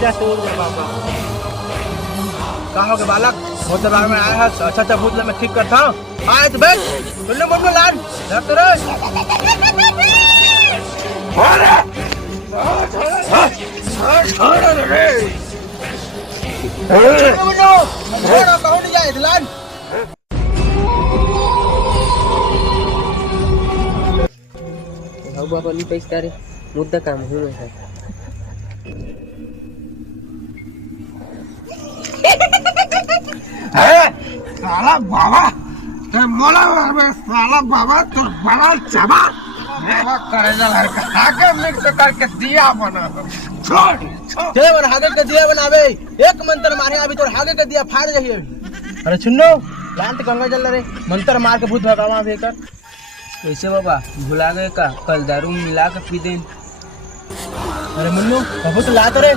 कहाँ हो गए बालक? बहुत दरबार में आया है, अच्छा अच्छा भूत मैं ठीक करता हूँ। आए तो बैठ, मुन्नू मुन्नू लाड, डरते रहो। मुन्नू, छोड़ो, कहो नहीं जाए लाड। भाऊ बाबा नहीं पैसा रे मुद्दा काम हूँ मैं साला बाबा ते मोला में साला बाबा तो बड़ा चबा बाबा करेजा लड़का आगे मिक्स करके दिया बना छोड़ ते वर हागे के दिया बनावे एक मंत्र मारे अभी तो हागे के दिया फाड़ जाही अभी। अरे सुनो लांट गंगा जल रे मंत्र मार के भूत भगावा बेकर कैसे बाबा भुला गए का कल दारू मिला के पी दे। अरे मुन्नू बहुत लात रे